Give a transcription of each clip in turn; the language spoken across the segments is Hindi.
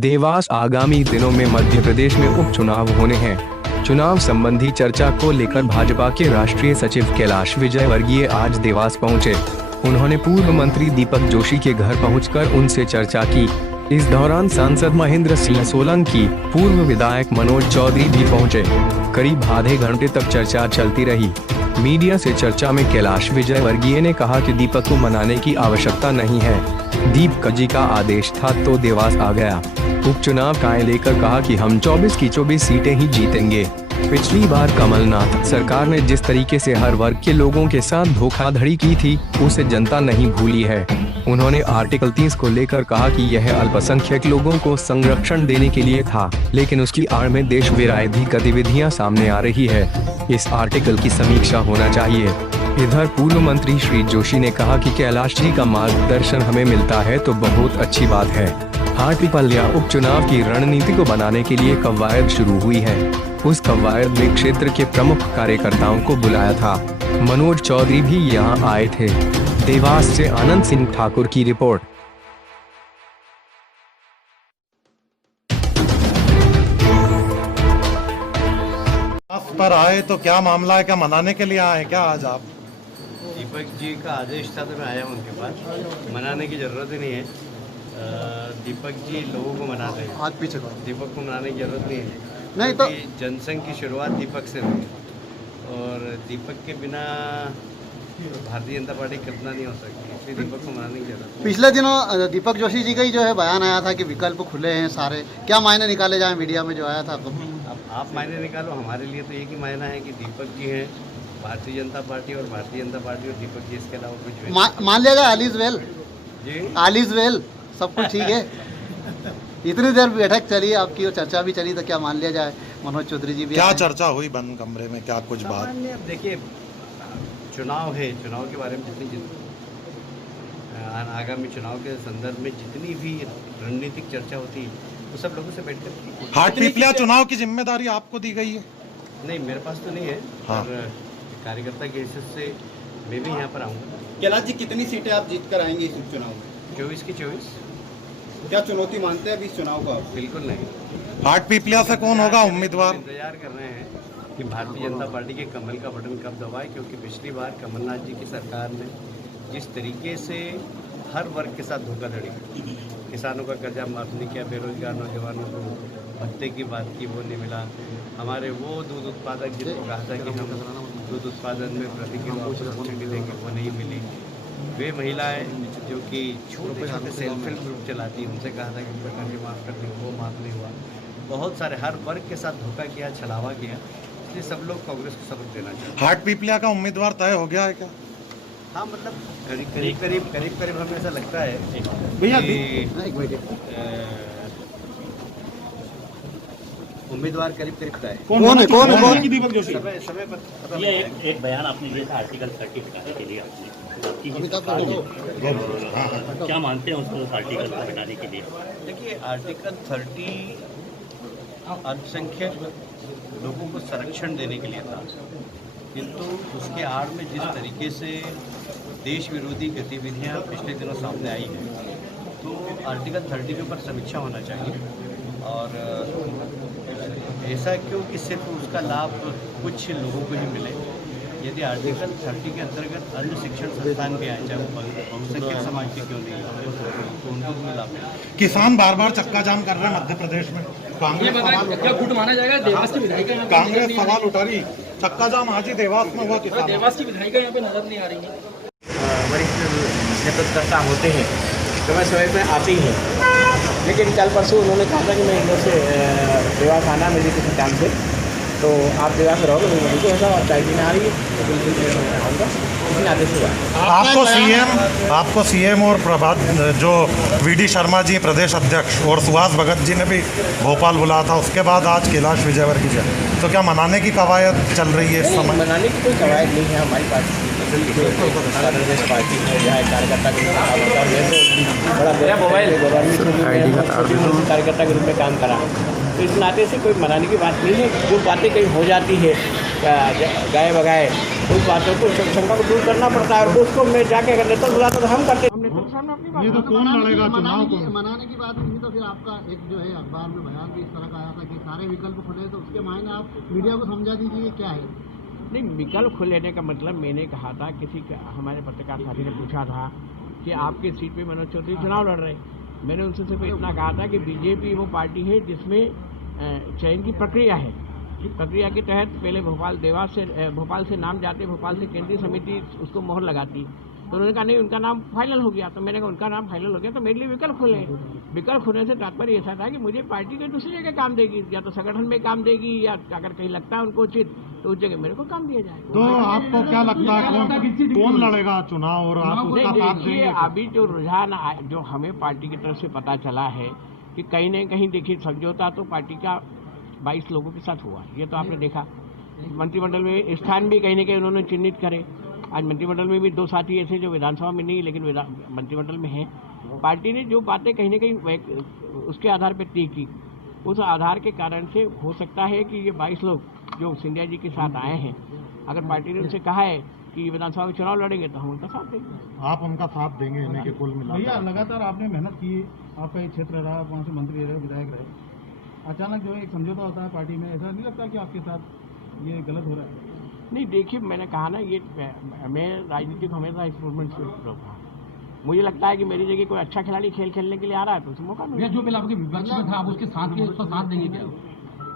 देवास आगामी दिनों में मध्य प्रदेश में उपचुनाव होने हैं। चुनाव संबंधी चर्चा को लेकर भाजपा के राष्ट्रीय सचिव कैलाश विजयवर्गीय आज देवास पहुंचे। उन्होंने पूर्व मंत्री दीपक जोशी के घर पहुंचकर उनसे चर्चा की। इस दौरान सांसद महेंद्र सिंह सोलंकी, पूर्व विधायक मनोज चौधरी भी पहुंचे। करीब आधे घंटे तक चर्चा चलती रही। मीडिया से चर्चा में कैलाश विजयवर्गीय ने कहा कि दीपक को मनाने की आवश्यकता नहीं है। दीपक जी का आदेश था तो देवास आ गया। उपचुनाव का लेकर कहा कि हम 24 की 24 सीटें ही जीतेंगे। पिछली बार कमलनाथ सरकार ने जिस तरीके से हर वर्ग के लोगों के साथ धोखाधड़ी की थी, उसे जनता नहीं भूली है। उन्होंने आर्टिकल 30 को लेकर कहा कि यह अल्पसंख्यक लोगों को संरक्षण देने के लिए था, लेकिन उसकी आड़ में देश विरोधी गतिविधियां सामने आ रही है। इस आर्टिकल की समीक्षा होना चाहिए। इधर पूर्व मंत्री श्री जोशी ने कहा कि कैलाश जी का मार्गदर्शन हमें मिलता है तो बहुत अच्छी बात है। हाटपिपल्या उपचुनाव की रणनीति को बनाने के लिए कवायद शुरू हुई है। उस कवायद में क्षेत्र के प्रमुख कार्यकर्ताओं को बुलाया था। मनोज चौधरी भी यहां आए थे। देवास से आनंद सिंह ठाकुर की रिपोर्ट। पर आए तो क्या मामला है, क्या मनाने के लिए आए क्या आज आप? दीपक जी का आदेश था तो मैं आया उनके पास। मनाने की ज़रूरत ही नहीं है। दीपक जी लोगों को मनाते हैं। हाथ पीछे दीपक को मनाने की ज़रूरत नहीं है, नहीं तो जनसंघ की शुरुआत दीपक से हुई और दीपक के बिना भारतीय जनता पार्टी कल्पना नहीं हो सकती, इसलिए दीपक को मनाने की जरूरत है। पिछले दिनों दीपक जोशी जी का ही जो है बयान आया था कि विकल्प खुले हैं सारे, क्या मायने निकाले जाए मीडिया में जो आया था? अब आप मायने निकालो, हमारे लिए तो एक ही मायना है कि दीपक जी हैं भारतीय जनता पार्टी और भारतीय जनता पार्टी और दीपक जी, इसके अलावा कुछ मान लिया जाए। All is well ji, all is well, सब कुछ ठीक है। इतनी देर बैठक चली आपकी और चर्चा भी चली, तो क्या मान लिया जाए? मनोज चौधरी जी भी क्या चर्चा हुई बंद कमरे में, क्या कुछ बात? अब देखिए, चुनाव है, चुनाव के बारे में जितनी आगामी चुनाव के संदर्भ में जितनी भी रणनीतिक चर्चा होती है वो सब लोगों से बैठकर। हाटपिपल्या चुनाव की जिम्मेदारी आपको दी गई है? नहीं, मेरे पास तो नहीं है। हाँ। और कार्यकर्ता की हैसियत से मैं भी यहाँ पर आऊँगा। कैलाश जी, कितनी सीटें आप जीत कर आएंगे इस उपचुनाव में? 24 की 24। क्या चुनौती मानते हैं अभी इस चुनाव को आप? बिल्कुल नहीं। हाटपिपल्या से कौन होगा उम्मीदवार? इंतजार कर रहे हैं कि भारतीय जनता पार्टी के कमल का बटन कब दबाए, क्योंकि पिछली बार कमलनाथ जी की सरकार ने जिस तरीके से हर वर्ग के साथ धोखाधड़ी की, किसानों का कर्जा माफ नहीं किया, बेरोजगार नौजवानों को भत्ते की बात की वो नहीं मिला, हमारे वो दूध उत्पादक जिनको कहा था कि हम दूध उत्पादन में प्रति किलो आपको सब्सिडी देंगे वो नहीं मिली, वे महिलाएं जो कि छोटे छोटे सेल्फ हेल्प ग्रुप चलाती हैं उनसे कहा था कि उनका कर्ज माफ़ कर देंगे, वो माफ़ नहीं हुआ। बहुत सारे हर वर्ग के साथ धोखा किया, छलावा किया, इसलिए सब लोग कांग्रेस को सबक देना चाहिए। हाटपिपल्या का उम्मीदवार तय हो गया है क्या? हाँ, मतलब करीब हमें ऐसा लगता है भैया उम्मीदवार करीब तय है। कौन है दीपक जोशी? समय पर ये एक बयान आपने दिया था आर्टिकल 30 हटाने के लिए, क्या मानते हैं उस आर्टिकल को हटाने के लिए? देखिए, आर्टिकल 30 अल्पसंख्यक लोगों को संरक्षण देने के लिए था, किंतु उसके आड़ में जिस तरीके से देश विरोधी गतिविधियां पिछले दिनों सामने आई हैं, तो आर्टिकल 30 के ऊपर समीक्षा होना चाहिए। और ऐसा क्यों कि सिर्फ उसका लाभ कुछ लोगों को ही मिले। यदि आर्टिकल 30 के अंतर्गत अन्य शिक्षण संस्थान भी आए, चाहे बहुसंख्यक समाज के क्यों नहीं, तो उनको भी लाभ मिले। किसान बार बार चक्का जाम कर रहे हैं मध्य प्रदेश में। क्या गुट माना जाएगा? देवास की विधायिका कांग्रेस सवाल उठा रही, चक्का जाम आज ही देवास में हुआ किसान। देवास की विधायिका यहाँ पे नजर नहीं आ रही है। वरिष्ठ नेतृत्वकर्ता होते हैं, समय समय पर आती हैं, लेकिन कल परसों उन्होंने कहा था कि मैं इधर से देवास आना मेरी किसी काम से, तो आप देवास रहोगे तो मुझे ऐसा चाहिए में आ रही है तो बिल्कुल आऊँगा, इसी आदेश हुआ। आपको सीएम और प्रभात जो वीडी शर्मा जी प्रदेश अध्यक्ष और सुभाष भगत जी ने भी भोपाल बुलाया था, उसके बाद आज कैलाश विजयवर्गीय, तो क्या मनाने की कवायद चल रही है इस समय? मनाने की कोई कवायद नहीं है हमारी पार्टी कांग्रेस पार्टी है, जहाँ कार्यकर्ता के बड़ा कार्यकर्ता के रूप में काम करा, तो इस नाते से कोई मनाने की बात नहीं है। जो बातें कहीं हो जाती है गाय बगाए, उस बातों को शंका को दूर करना पड़ता है, और उसको मैं जाके अगर नेता बुलाता तो हम करते। सामने अपनी बात ये तो कौन लड़ेगा चुनाव को? मनाने की बात नहीं, तो फिर आपका एक जो है अखबार में बयान भी इस तरह का आया था कि सारे विकल्प खुले, तो उसके मायने आप मीडिया को समझा दीजिए क्या है। नहीं, विकल्प खुलने का मतलब मैंने कहा था, हमारे पत्रकार साथी ने पूछा था कि आपकी सीट पे मनोज चौधरी चुनाव लड़ रहे हैं। मैंने उनसे सिर्फ इतना कहा था कि बीजेपी वो पार्टी है जिसमें चयन की प्रक्रिया है। प्रक्रिया के तहत पहले भोपाल से नाम जाते, भोपाल से केंद्रीय समिति उसको मोहर लगाती, तो उन्होंने कहा नहीं उनका नाम फाइनल हो गया। तो मैंने कहा उनका नाम फाइनल हो गया तो मेरे लिए विकल्प खुले। विकल्प खुलने से तात्पर्य ऐसा था कि मुझे पार्टी कोई दूसरी जगह काम देगी, या तो संगठन में काम देगी, या अगर कहीं लगता है उनको उचित तो उस जगह मेरे को काम दिया जाएगा। तो आपको क्या लगता है कौन लड़ेगा चुनाव और आप उसका साथ देंगे? अभी जो रुझान जो हमें पार्टी की तरफ से पता चला है कि कहीं न कहीं देखिए समझौता तो पार्टी का 22 लोगों के साथ हुआ, ये तो आपने देखा। मंत्रिमंडल में स्थान भी कहीं न कहीं उन्होंने चिन्हित करे। आज मंत्रिमंडल में भी 2 साथी ऐसे जो विधानसभा में नहीं लेकिन मंत्रिमंडल में हैं। पार्टी ने जो बातें कहीं न कहीं उसके आधार पर तय की, उस आधार के कारण से हो सकता है कि ये 22 लोग जो सिंधिया जी के साथ आए हैं, अगर पार्टी ने उनसे कहा है कि विधानसभा में चुनाव लड़ेंगे तो हम उनका साथ देंगे। आप उनका साथ देंगे इन्हें के कुल मिला? भैया लगातार आपने मेहनत की, आपका एक क्षेत्र रहा, वहाँ से मंत्री रहे, विधायक रहे, अचानक जो है एक समझौता होता है पार्टी में, ऐसा नहीं लगता कि आपके साथ ये गलत हो रहा है? नहीं, देखिए मैंने कहा ना, ये मैं राजनीति को हमेशा इंप्रूवमेंट से रोका। मुझे लगता है कि मेरी जगह कोई अच्छा खिलाड़ी खेल खेलने के लिए आ रहा है तो उसे मौका मिले। जो पहले आपके विपक्ष में था आप उसके साथ के उसका साथ देंगे क्या?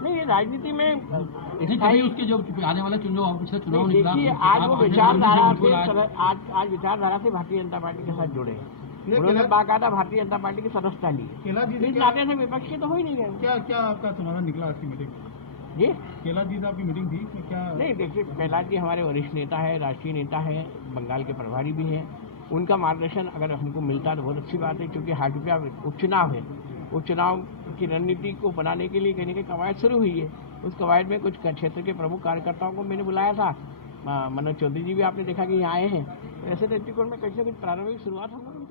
नहीं, ये राजनीति में उसके जो आने वाला चुनाव देखिए आज वो विचारधारा से आज विचारधारा से भारतीय जनता पार्टी के साथ जुड़े हैं। उन्होंने बाकायदा भारतीय जनता पार्टी की सदस्यता ली है। इस नाते से विपक्ष तो हो ही नहीं गए। क्या आपका समाधान निकला आज की मीटिंग में? जी, कैलाश जी से आपकी मीटिंग थी इसमें क्या? नहीं, देखिए कैलाश जी हमारे वरिष्ठ नेता है, राष्ट्रीय नेता है, बंगाल के प्रभारी भी हैं। उनका मार्गदर्शन अगर हमको मिलता तो बहुत अच्छी बात है, क्योंकि हाटपिया उपचुनाव है। उपचुनाव की रणनीति को बनाने के लिए कहीं न कहीं कवायद शुरू हुई है। उस कवायद में कुछ क्षेत्र के प्रमुख कार्यकर्ताओं को मैंने बुलाया था। मनोज चौधरी जी भी आपने देखा कि यहाँ आए हैं। ऐसे दृष्टिकोण में कुछ न कुछ प्रारंभिक शुरुआत हम लोग